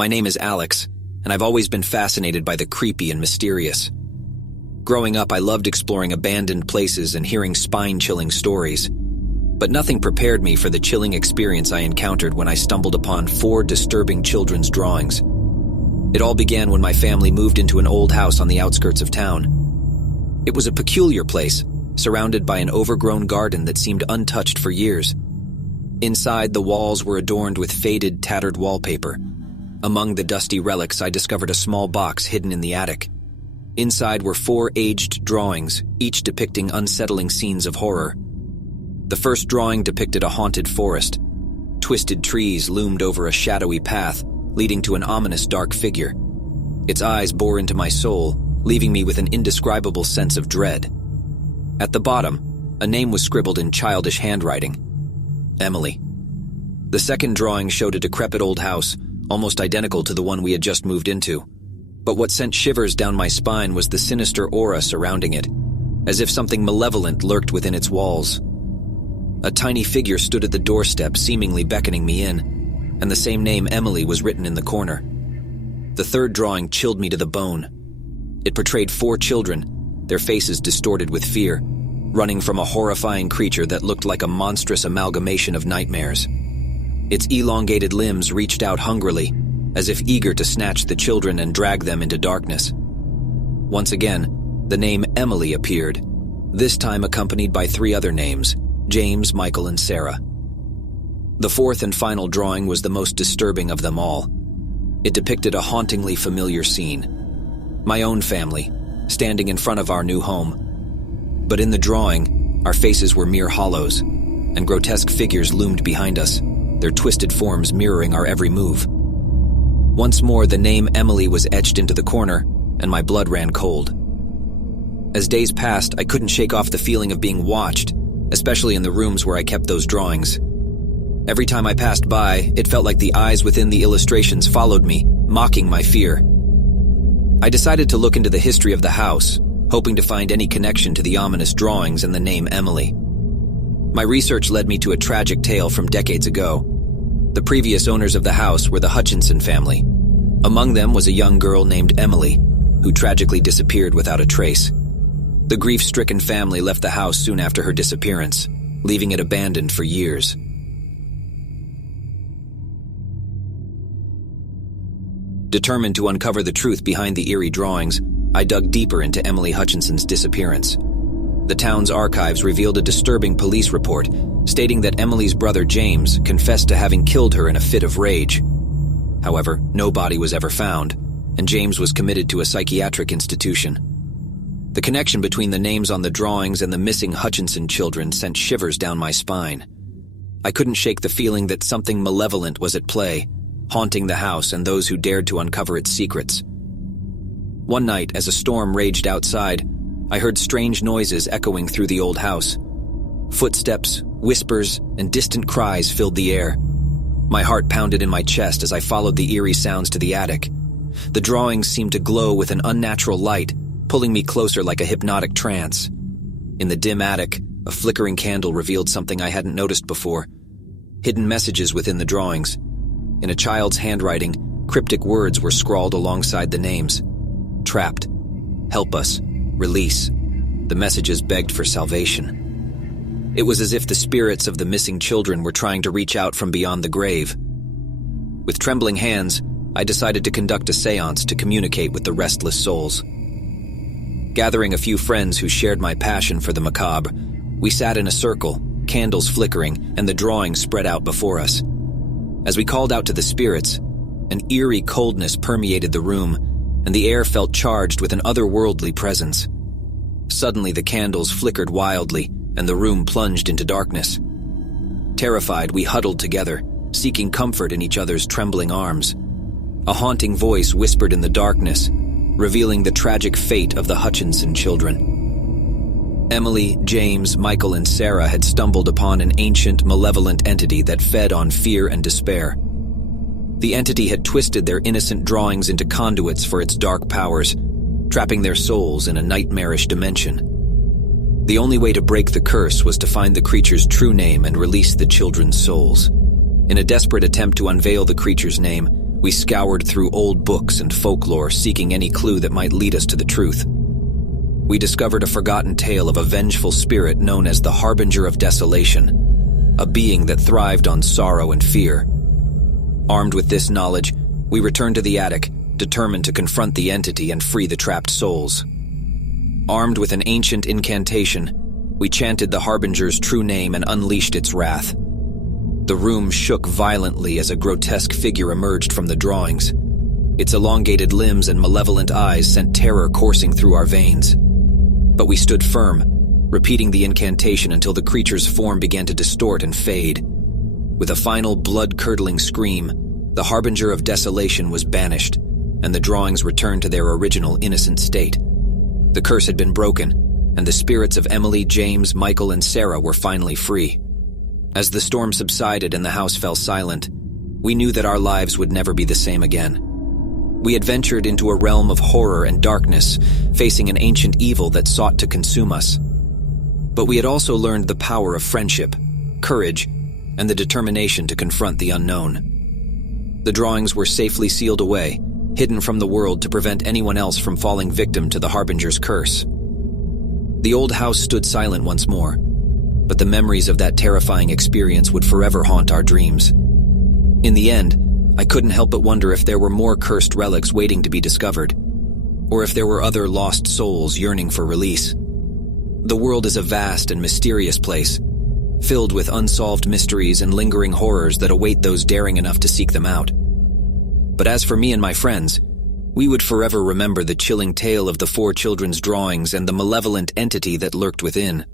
My name is Alex, and I've always been fascinated by the creepy and mysterious. Growing up, I loved exploring abandoned places and hearing spine-chilling stories. But nothing prepared me for the chilling experience I encountered when I stumbled upon 4 disturbing children's drawings. It all began when my family moved into an old house on the outskirts of town. It was a peculiar place, surrounded by an overgrown garden that seemed untouched for years. Inside, the walls were adorned with faded, tattered wallpaper. Among the dusty relics, I discovered a small box hidden in the attic. Inside were 4 aged drawings, each depicting unsettling scenes of horror. The first drawing depicted a haunted forest. Twisted trees loomed over a shadowy path, leading to an ominous dark figure. Its eyes bore into my soul, leaving me with an indescribable sense of dread. At the bottom, a name was scribbled in childish handwriting: Emily. The second drawing showed a decrepit old house, almost identical to the one we had just moved into. But what sent shivers down my spine was the sinister aura surrounding it, as if something malevolent lurked within its walls. A tiny figure stood at the doorstep, seemingly beckoning me in, and the same name, Emily, was written in the corner. The third drawing chilled me to the bone. It portrayed 4 children, their faces distorted with fear, running from a horrifying creature that looked like a monstrous amalgamation of nightmares. Its elongated limbs reached out hungrily, as if eager to snatch the children and drag them into darkness. Once again, the name Emily appeared, this time accompanied by 3 other names: James, Michael, and Sarah. The fourth and final drawing was the most disturbing of them all. It depicted a hauntingly familiar scene: my own family, standing in front of our new home. But in the drawing, our faces were mere hollows, and grotesque figures loomed behind us, their twisted forms mirroring our every move. Once more, the name Emily was etched into the corner, and my blood ran cold. As days passed, I couldn't shake off the feeling of being watched, especially in the rooms where I kept those drawings. Every time I passed by, it felt like the eyes within the illustrations followed me, mocking my fear. I decided to look into the history of the house, hoping to find any connection to the ominous drawings and the name Emily. My research led me to a tragic tale from decades ago. The previous owners of the house were the Hutchinson family. Among them was a young girl named Emily, who tragically disappeared without a trace. The grief-stricken family left the house soon after her disappearance, leaving it abandoned for years. Determined to uncover the truth behind the eerie drawings, I dug deeper into Emily Hutchinson's disappearance. The town's archives revealed a disturbing police report stating that Emily's brother James confessed to having killed her in a fit of rage. However, no body was ever found, and James was committed to a psychiatric institution. The connection between the names on the drawings and the missing Hutchinson children sent shivers down my spine. I couldn't shake the feeling that something malevolent was at play, haunting the house and those who dared to uncover its secrets. One night, as a storm raged outside, I heard strange noises echoing through the old house. Footsteps, whispers, and distant cries filled the air. My heart pounded in my chest as I followed the eerie sounds to the attic. The drawings seemed to glow with an unnatural light, pulling me closer like a hypnotic trance. In the dim attic, a flickering candle revealed something I hadn't noticed before: hidden messages within the drawings. In a child's handwriting, cryptic words were scrawled alongside the names. Trapped. Help us. Release. The messages begged for salvation. It was as if the spirits of the missing children were trying to reach out from beyond the grave. With trembling hands, I decided to conduct a seance to communicate with the restless souls. Gathering a few friends who shared my passion for the macabre, we sat in a circle, candles flickering, and the drawings spread out before us. As we called out to the spirits, an eerie coldness permeated the room, and the air felt charged with an otherworldly presence. Suddenly, the candles flickered wildly, and the room plunged into darkness. Terrified, we huddled together, seeking comfort in each other's trembling arms. A haunting voice whispered in the darkness, revealing the tragic fate of the Hutchinson children. Emily, James, Michael, and Sarah had stumbled upon an ancient, malevolent entity that fed on fear and despair. The entity had twisted their innocent drawings into conduits for its dark powers, trapping their souls in a nightmarish dimension. The only way to break the curse was to find the creature's true name and release the children's souls. In a desperate attempt to unveil the creature's name, We scoured through old books and folklore, seeking any clue that might lead us to the truth. We discovered a forgotten tale of a vengeful spirit known as the Harbinger of Desolation, a being that thrived on sorrow and fear. Armed with this knowledge, we returned to the attic, determined to confront the entity and free the trapped souls. Armed with an ancient incantation, we chanted the Harbinger's true name and unleashed its wrath. The room shook violently as a grotesque figure emerged from the drawings. Its elongated limbs and malevolent eyes sent terror coursing through our veins. But we stood firm, repeating the incantation until the creature's form began to distort and fade. With a final blood-curdling scream, the Harbinger of Desolation was banished, and the drawings returned to their original innocent state. The curse had been broken, and the spirits of Emily, James, Michael, and Sarah were finally free. As the storm subsided and the house fell silent, we knew that our lives would never be the same again. We had ventured into a realm of horror and darkness, facing an ancient evil that sought to consume us. But we had also learned the power of friendship, courage, and the determination to confront the unknown. The drawings were safely sealed away, hidden from the world to prevent anyone else from falling victim to the Harbinger's curse. The old house stood silent once more, but the memories of that terrifying experience would forever haunt our dreams. In the end, I couldn't help but wonder if there were more cursed relics waiting to be discovered, or if there were other lost souls yearning for release. The world is a vast and mysterious place, filled with unsolved mysteries and lingering horrors that await those daring enough to seek them out. But as for me and my friends, we would forever remember the chilling tale of the 4 children's drawings and the malevolent entity that lurked within.